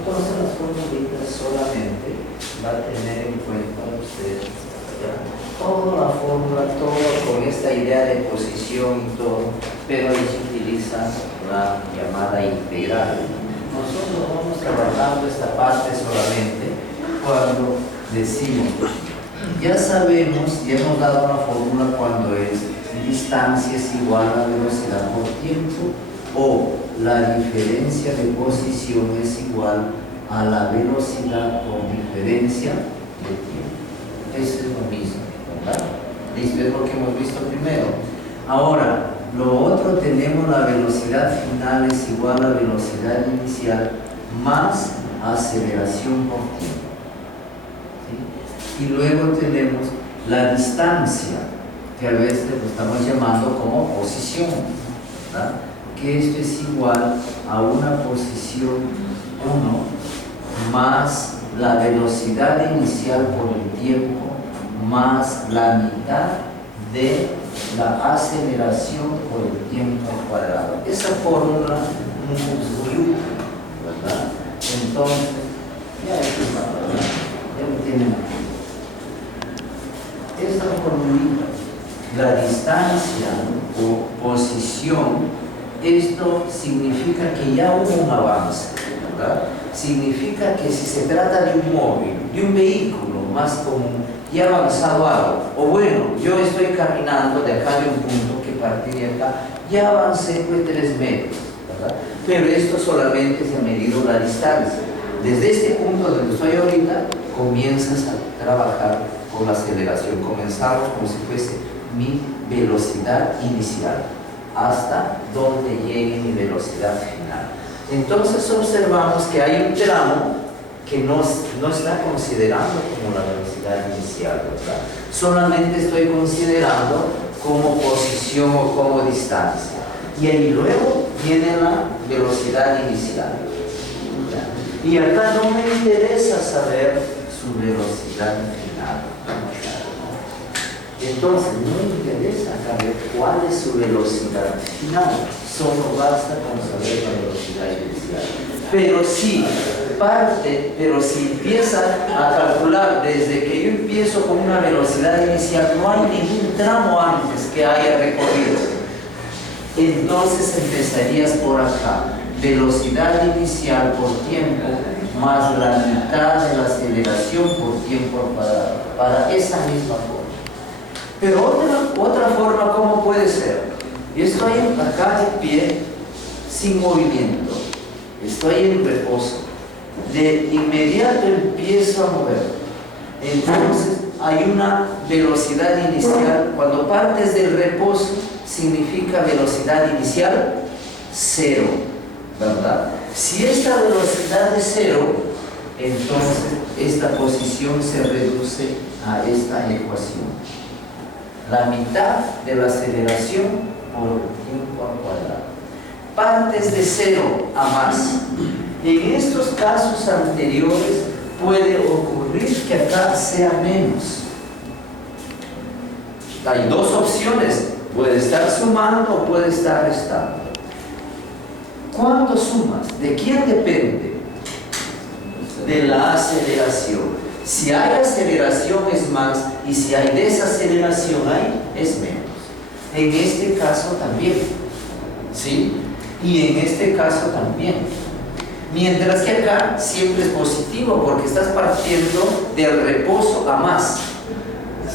Entonces las formulitas solamente va a tener en cuenta usted, ¿ya?, toda la fórmula, todo con esta idea de posición y todo, pero ahí se utiliza la llamada integral. Nosotros vamos trabajando esta parte solamente cuando decimos, ya sabemos, ya hemos dado una fórmula cuando es distancia es igual a velocidad por tiempo, o la diferencia de posición es igual a la velocidad por diferencia de tiempo. Eso es lo mismo, ¿verdad? Listo, es lo que hemos visto primero. Ahora, lo otro, tenemos la velocidad final es igual a velocidad inicial más aceleración por tiempo, ¿sí? Y luego tenemos la distancia, que a veces lo estamos llamando como posición, ¿verdad?, que esto es igual a una posición 1 más la velocidad inicial por el tiempo más la mitad de la aceleración por el tiempo cuadrado. Esa fórmula muy útil, ¿verdad? Entonces, ya está, ¿verdad? Ya lo tienen aquí. Esta formulita, la distancia o posición, esto significa que ya hubo un avance, ¿verdad? Significa que si se trata de un móvil, de un vehículo más común, ya ha avanzado algo. O bueno, yo estoy caminando de acá de un punto que partir de acá, ya avancé pues 3 metros, ¿verdad? Pero esto solamente se ha medido la distancia. Desde este punto donde estoy ahorita, comienzas a trabajar con la aceleración. Comenzamos como si fuese mi velocidad inicial, hasta donde llegue mi velocidad final. Entonces observamos que hay un tramo que no está considerando como la velocidad inicial, ¿verdad? Solamente estoy considerando como posición o como distancia. Y ahí luego viene la velocidad inicial, ¿verdad? Y acá no me interesa saber su velocidad final. Entonces, no me interesa saber cuál es su velocidad final, solo basta con saber la velocidad inicial. Pero si empieza a calcular desde que yo empiezo con una velocidad inicial, no hay ningún tramo antes que haya recorrido. Entonces empezarías por acá, velocidad inicial por tiempo más la mitad de la aceleración por tiempo para esa misma forma. Pero otra forma, ¿cómo puede ser? Estoy acá de pie, sin movimiento. Estoy en reposo. De inmediato empiezo a mover. Entonces, hay una velocidad inicial. Cuando partes del reposo, significa velocidad inicial 0, ¿verdad? Si esta velocidad es 0, entonces esta posición se reduce a esta ecuación. La mitad de la aceleración por tiempo al cuadrado. Partes de 0 a más. En estos casos anteriores puede ocurrir que acá sea menos. Hay dos opciones, puede estar sumando o puede estar restando. ¿Cuándo sumas? ¿De quién depende? De la aceleración. Si hay aceleración es más, y si hay desaceleración es menos. En este caso también, ¿sí? Y en este caso también. Mientras que acá siempre es positivo, porque estás partiendo del reposo a más,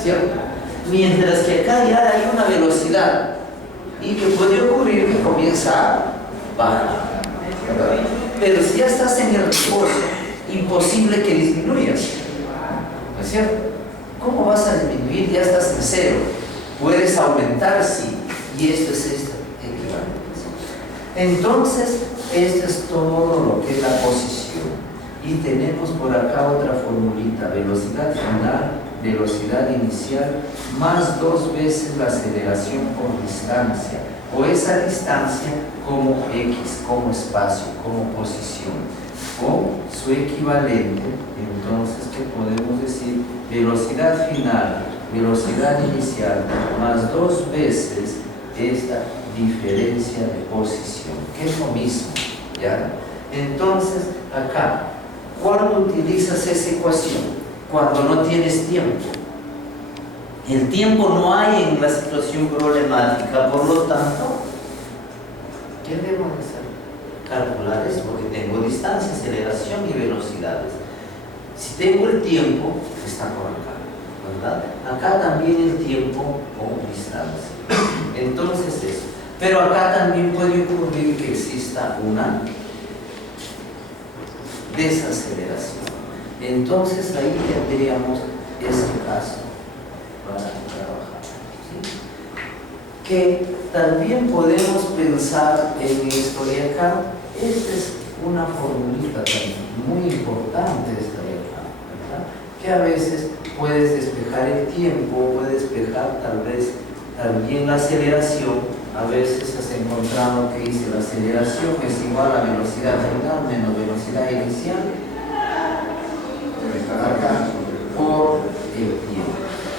¿cierto? Mientras que acá ya hay una velocidad, y que puede ocurrir que comienza a bajar, ¿verdad? Pero si ya estás en el reposo, imposible que disminuyas, ¿no es cierto? ¿Cómo vas a disminuir? Ya estás en 0. Puedes aumentar, sí, y esto es esta equivalencia. Entonces, esto es todo lo que es la posición. Y tenemos por acá otra formulita: velocidad final, velocidad inicial, más 2 veces la aceleración por distancia, o esa distancia como x, como espacio, como posición, o su equivalente. Entonces, ¿qué podemos decir? Velocidad final, velocidad inicial, más 2 veces esta diferencia de posición, que es lo mismo, ¿ya? Entonces, acá, ¿Cuándo utilizas esa ecuación? Cuando no tienes tiempo. El tiempo no hay en la situación problemática, por lo tanto, ¿qué debo hacer? Calcular es porque tengo distancia, aceleración y velocidades. Si tengo el tiempo, está por acá, ¿verdad? Acá también el tiempo o distancia. Entonces eso. Pero acá también puede ocurrir que exista una desaceleración. Entonces ahí tendríamos ese caso para trabajar, ¿sí? Que también podemos pensar en esto de acá. Esta es una formulita también muy importante, esta de acá, ¿verdad? Que a veces puedes despejar el tiempo, puedes despejar tal vez también la aceleración. A veces has encontrado que dice la aceleración es igual a velocidad final menos velocidad inicial acá por el tiempo.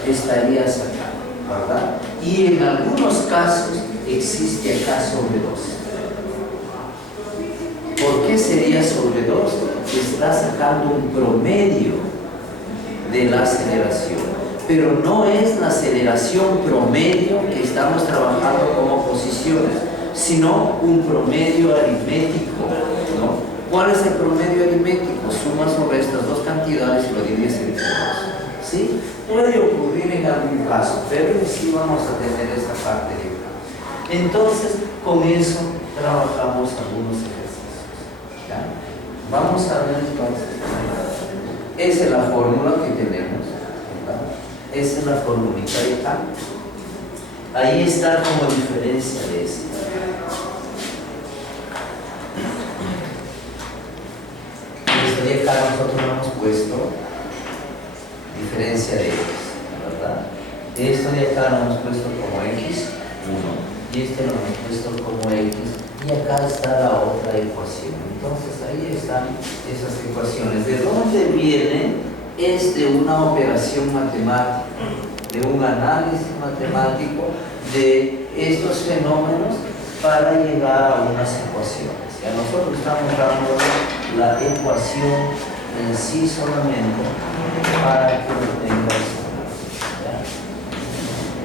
Estarías acá, ¿verdad? Y en algunos casos existe acá sobre 2. ¿Por qué sería sobre 2? Estás sacando un promedio de la aceleración, pero no es la aceleración promedio que estamos trabajando como posiciones, sino un promedio aritmético, ¿no? ¿Cuál es el promedio aritmético? Sumas sobre estas dos cantidades y lo divides entre 2. ¿Sí? Puede ocurrir en algún caso, pero sí vamos a tener esta parte de acá. Entonces, con eso trabajamos algunos ejercicios, ¿ya? Vamos a ver entonces. Esa es la fórmula que tenemos, ¿verdad? Esa es la formulita de acá. Ahí está como diferencia de esta. Esto de acá nosotros lo hemos puesto diferencia de x, ¿verdad? Esto de acá lo hemos puesto como x1 y este lo hemos puesto como x y acá está la otra ecuación. Entonces ahí están esas ecuaciones. ¿De dónde vienen? Es de una operación matemática, de un análisis matemático de estos fenómenos para llegar a unas ecuaciones. Ya nosotros estamos dando la ecuación en sí solamente para que lo tengas.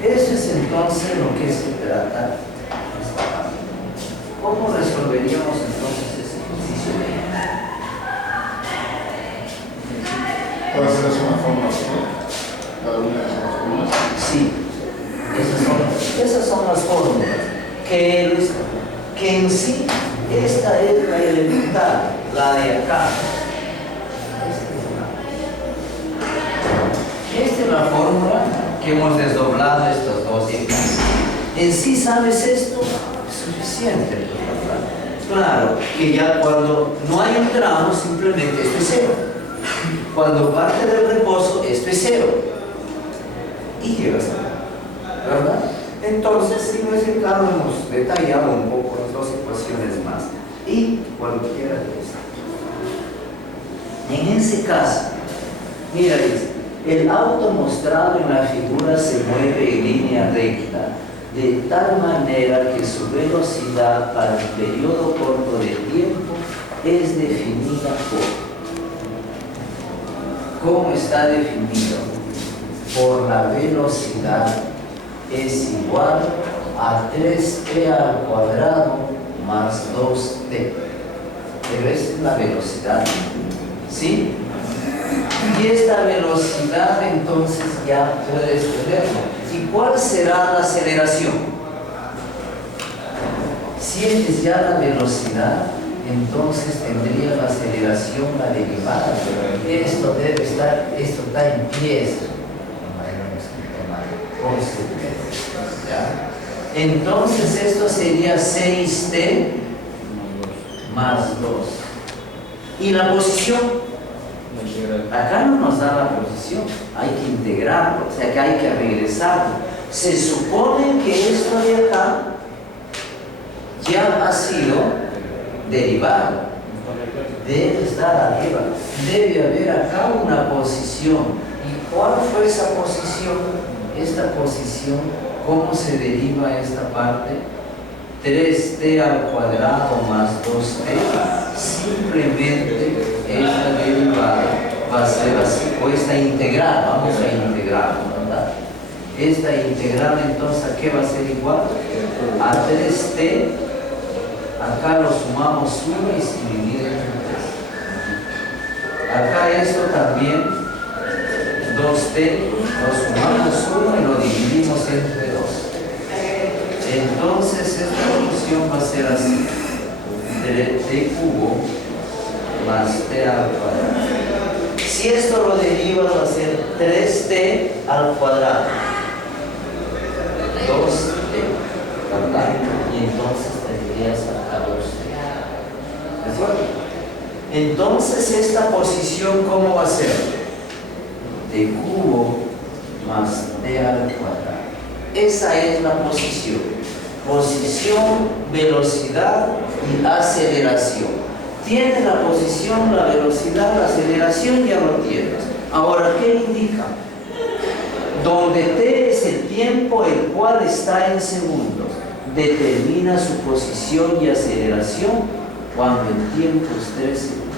Eso es entonces lo que se trata esta parte. ¿Cómo resolveríamos entonces ese ejercicio de ahí? ¿Puede ser una fórmula? ¿Cada una de esas fórmulas? Sí, esas son las fórmulas que en sí, esta es la elemental, la de acá. Esta es la fórmula que hemos desdoblado estos dos de acá. En sí, ¿sabes esto? Es suficiente, ¿verdad? Claro, que ya cuando no hay un tramo, simplemente esto es 0. Cuando parte del reposo, esto es 0. Y llegas acá, ¿verdad? Entonces, si no es el caso, hemos detallado un poco las dos ecuaciones más. Y cualquiera de estas. En ese caso, mira, dice, el auto mostrado en la figura se mueve en línea recta, de tal manera que su velocidad para un periodo corto de tiempo es definida por. ¿Cómo está definido? Por la velocidad es igual a 3t al cuadrado más 2t. Pero esta es la velocidad, ¿sí? Y esta velocidad entonces ya puedes tenerlo. ¿Y cuál será la aceleración? Si es ya la velocidad, entonces tendría la aceleración la derivada. Esto debe estar, esto está en pies. Por segundo, ¿ya? Entonces esto sería 6t más 2. ¿Y la posición? Acá no nos da la posición, hay que integrarlo, o sea que hay que regresarlo. Se supone que esto de acá ya ha sido derivado, debe estar arriba, debe haber acá una posición. ¿Y cuál fue esa posición? Esta posición, ¿cómo se deriva esta parte? 3t al cuadrado más 2t, simplemente es la derivada integrar, vamos a integrar, ¿verdad? Esta integral entonces, ¿a qué va a ser igual? A 3t, acá lo sumamos 1 y se divide entre 3. Acá esto también, 2t, lo sumamos 1 y lo dividimos entre 2. Entonces esta solución va a ser así, t cubo más t al cuadrado. Si esto lo derivas va a ser 3t al cuadrado, 2t, ¿verdad? Y entonces tendrías acá 2t. ¿De acuerdo? Entonces esta posición, ¿cómo va a ser? T cubo más t al cuadrado. Esa es la posición. Posición, velocidad y aceleración. Tienes la posición, la velocidad, la aceleración, ya lo tienes. Ahora, ¿qué indica? Donde t es el tiempo, el cual está en segundos, determina su posición y aceleración cuando el tiempo es 3 segundos.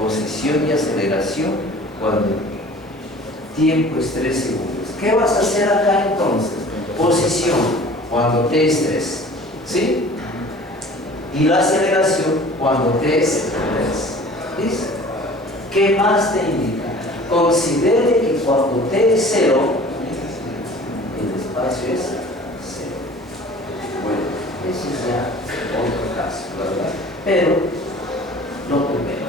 Posición y aceleración cuando el tiempo es 3 segundos. ¿Qué vas a hacer acá entonces? Posición cuando t es 3, ¿sí? Y la aceleración cuando t es 3. ¿Listo? ¿Qué más te indica? Considere que cuando t es 0, el espacio es 0. Bueno, ese es ya otro caso, ¿verdad? Pero, lo primero,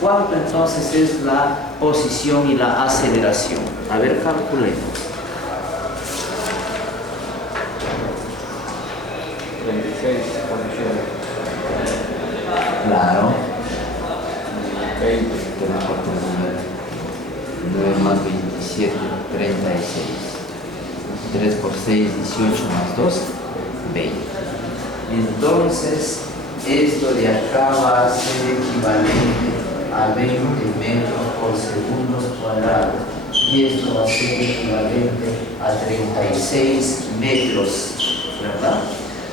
¿cuánto entonces es la posición y la aceleración? A ver, calculemos. 36 condiciones. Claro. 20. 9 más 27, 36. 3 por 6, 18 más 2, 20. Entonces, esto de acá va a ser equivalente a 20 metros por segundos cuadrados. Y esto va a ser equivalente a 36 metros, ¿verdad?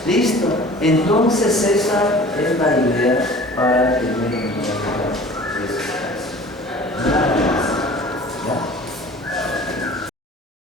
¿Listo? Entonces esa es la idea para tener en cuenta esos casos.